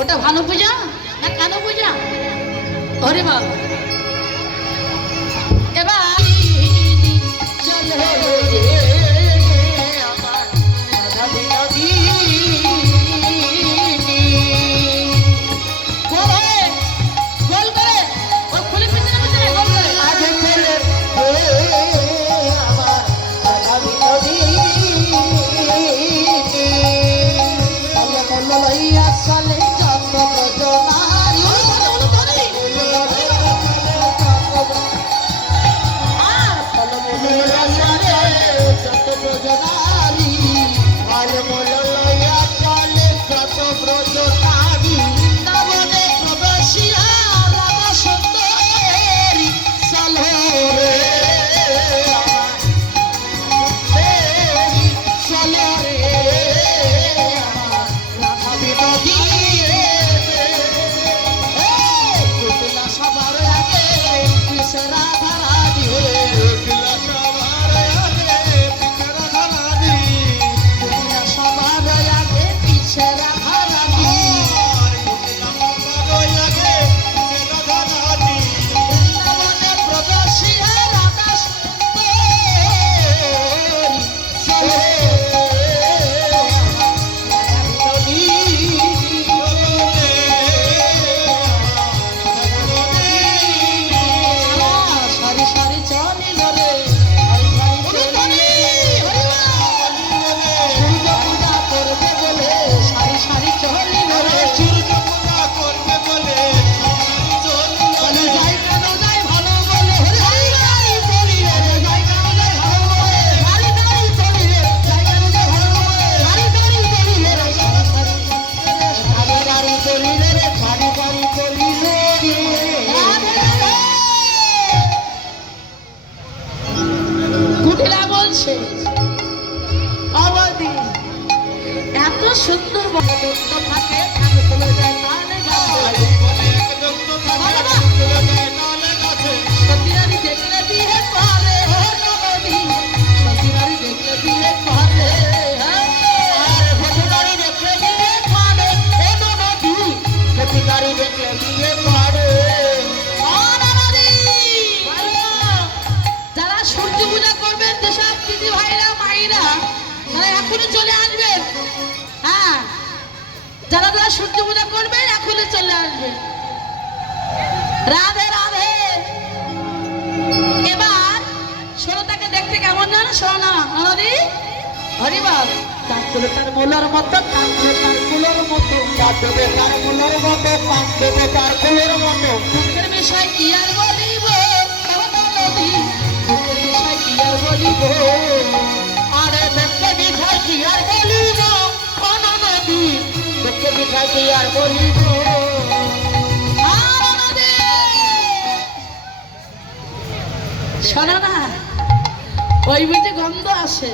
ওটা ভানু পূজা না কানু পূজা? ওরে বাবা, এবার চলে আমার রাধা বিনোদিনী গোল করে ওর খুলে পিছনে পিছনে গোল করে আজ চলে আমার রাধা বিনোদিনী বলো বলো লইয়া চলে যত ব্রজনারী আর বলো বলো লইয়া চলে যত ব্রজনারী বলো বলো লইয়া চলে যত ব্রজনারী বৃন্দাবনে প্রবেশিয়া রাধা সুন্দরী চলো রে চলে রে আমার রাধা বিনোদিনী কুটিলা সবার আগে কৃষ্ণ রাধা রাধি কুটিলা সবার আগে কৃষ্ণ রাধা রাধি বৃন্দাবনে প্রবেশিয়া রাধা সুন্দরী চলে সারি সারি চলিল রে সূর্য পূজা করবে বলে সারি সারি চলিল রে বলে যাই কেন যাই ভালো বলে হরি হরি বলি রে যাই কেন যাই ভালো বলে হরি হরি বলি রে যাই কেন যাই ভালো বলে হরি হরি বলি রে হরি হরি বলি রে হরি হরি বলি রে কুটিলা বলছে আমাদি এত সুন্দর বক্তব্য থাকে ঠাকুর চলে যায় তাহলে গাছে সতীরানী দেখলে বিয়ে করে ও নবী সতীরানী দেখলে বিয়ে করে আর ভটুরারি দেখলে বিয়ে করে এ নদী ভটুরারি দেখলে বিয়ে করে যারা সূর্য পূজা করবেন যেসব দিদি ভাইরা মাইরা তারা এখনই চলে আসবেন। হ্যাঁ, যারা যারা সূর্য পূজা করবেন এখনই চলে আসবেন। রাধে রাধে। এবার ষোলোটাকে দেখতে কেমন জানো? শোনা নদী হরিবাল কাঁদবে তার মোলার মতো কাঁদবে তার কুলোর মতো কাঁদবে তার কুলোর মতো কাঁদবে তার কুলোর মতো দুঃখের বিষয় কি আর বলিব নদী, দুঃখের বিষয় কি আর বলিব। আরে দেখতে বিঠাই কি আর বলিব কোন নদী দেখতে বিঠাই কি আর বলিব শোনো না, ওই বুঝে গন্ধ আসে।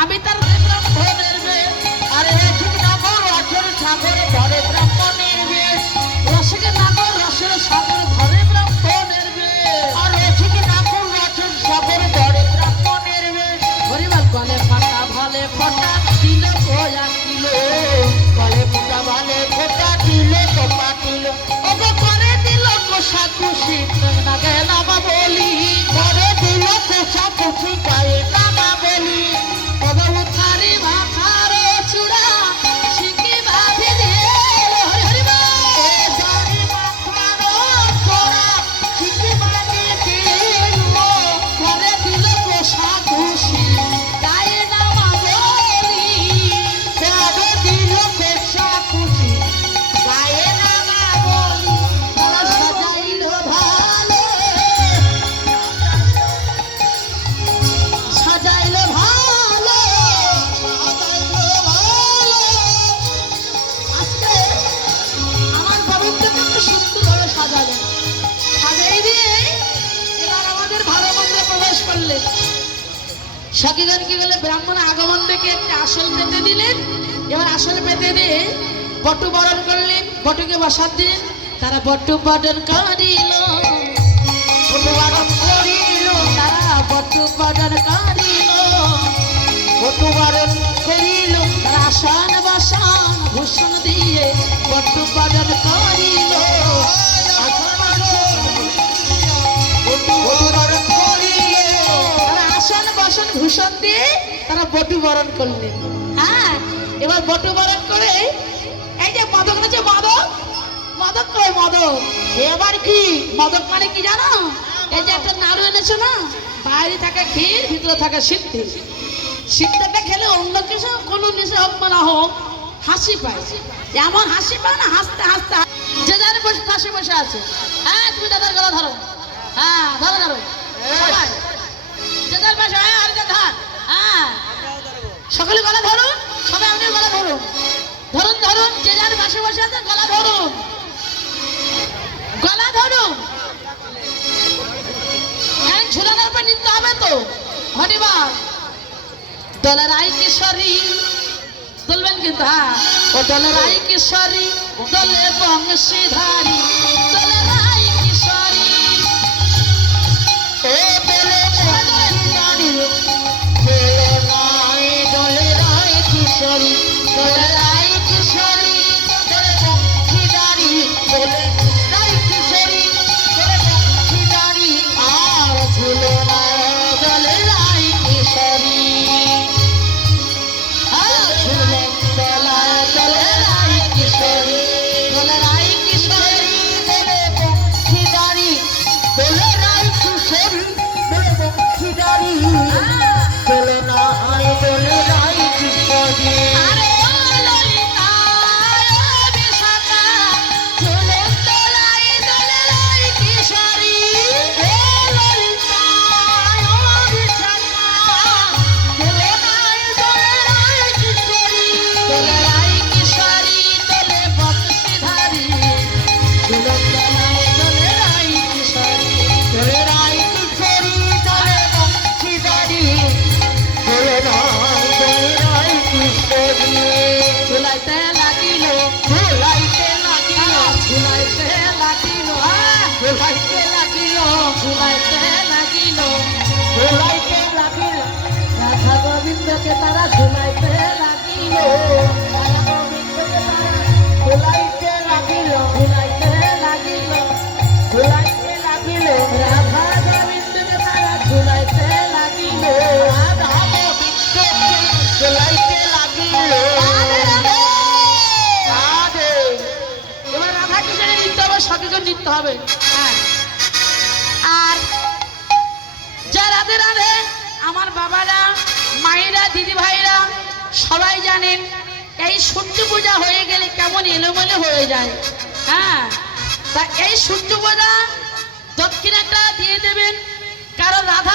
আমি তার ব্রাহ্মণের মেয়ে, আরে ঠিক নগর অচর সাগর ধরে ব্রাহ্মণের বেশ রসিকের নাগর রসের সাগর ধরে ব্রাহ্মণের মেয়ে। আর ঠিক নগর অচর সাগর ধরে ব্রাহ্মণের বেশ হরিবাল গলে ফাটা ভালে ফটা দিল গোয়া কিল, গলে ফুটা ভালে ফোটা দিল টোপা দিল ওগো করে দিল কোষা খুশি না গেল আমা বলি, করে দিল কোষা খুশি গায়ে নামা বলি প্রভু থারি মাথার চূড়া শিখি বাঁধি দিয়ে হরি হরিবাল। এ জারি মাথার তোরা ঠিকই বানিয়ে দিল করে দিল কোষা খুশি গায়ে নামা বলি, করে দিল কোষা খুশি গায়ে নামা বলি তারা সাজাইল ভালো, সাজাইল ভালো। আজকে আমার বাবুকে কত সুন্দরভাবে সাজালেন, সাজাই দিয়ে এবার আমাদের ভালো মন্দিরে প্রবেশ করলেন। সখীগণ কি বলে, ব্রাহ্মণ আগমন থেকে একটা আসল পেতে দিলেন। এবার আসল পেতে দিয়ে বটু বরণ করলেন, বটুকে বসার দিলেন। তারা বটু বরণ করিল, বটু বরণ করিল তারা বটু বরণ করিল, বটু বরণ করিল তারা আসন বসন ভূষণ দিয়ে বটু বরণ করিল তারা আসন বসন ভূষণ দিয়ে তারা বটু বরণ করলেন। হ্যাঁ, এবার বটু বরণ করে এই যে মদক রয়েছে, মদক মদক কই মদক, এবার কি মদক মানে কি জানো? এই যে একটা নাড়ু এনেছো না, বাইরে থাকে ক্ষীর, ভিতরে থাকে সিদ্ধি। সিদ্ধটা খেলে অন্য কিছু কোনো নেশা হোক না হোক হাসি পায়, এমন হাসি পায় না, হাসতে হাসতে যে যার পাশে বসে আছে। হ্যাঁ, তুমি দাদার গলা ধরো, হ্যাঁ ধরো ধরো সবাই, যে যার পাশে, হ্যাঁ আর ধার, হ্যাঁ সকলে গলা ধরুন, সবাই আপনি গলা ধরুন, ধরুন ধরুন, যে যার পাশে বসে আছে গলা ধরুন, গলা ধরুন। হ্যাঁ, ঝুলানোর পর নিতে হবে তো হরিবার দলের আই কিশোরী তুলবেন কিন্তু, হ্যাঁ ও দলের আই কিশোরী দলে বংশীধারী, দলের আই কিশোরী ও দলে বংশীধারী, দলে রায় কিশোরী, দলে রায় কিশোরী, দলে বংশীধারী, দলে রায় কিশোরী, দলে বংশীধারী, আর ঝুলে না দলে রায় কিশোরী, আর ঝুলে দোলায় দলে রায় কিশোরী, দলে রায় কিশোরী, দলে বংশীধারী, দলে রায় কিশোরী, দলে বংশীধারী, দলে নাই দলে রায় কিশোরী। আরে ও ললিতা ও বিশাখা ঝুলন দোলায় দলের আই কিশোরী, ও ললিতা ও বিশাখা, দলে নাই দলে রায় কিশোরী, দলের আই কিশোরী দলে বংশীধারী, ঝুলন দোলায় দলে রায় কিশোরী, দলে রায় কিশোরী, দলে বংশীধারী, দলে নাই দলে রায় কিশোরী। ঝুলাইতে লাগিল, ঝুলাইতে লাগিল, ঝুলাইতে লাগিল, ঝুলাইতে লাগিল, ঝুলাইতে লাগিল, ঝুলাইতে লাগিল, রাধা গোবিন্দকে তারা ঝুলাইতে লাগিল, রাধা গোবিন্দকে তারা ঝুলাইতে লাগিল, ঝুলাইতে লাগিল, ঝুলাইতে লাগিল, রাধা গোবিন্দকে তারা ঝুলাইতে লাগিল। রাধা গোবিন্দকে ঝুলাইতে লাগিল। রাধে রাধে। রাধে। এবার রাধা কৃষ্ণের নৃত্য হবে, সকিজন নৃত্য হবে। হ্যাঁ, আর যা রাধে রাধে আমার বাবারা, মায়েরা, দিদি ভাইরা সবাই জানেন এই সূর্য পূজা হয়ে গেলে কেমন এলোমেলো হয়ে যায়। হ্যাঁ, তা এই সূর্য পূজা দক্ষিণাটা দিয়ে দেবেন, কারণ রাধা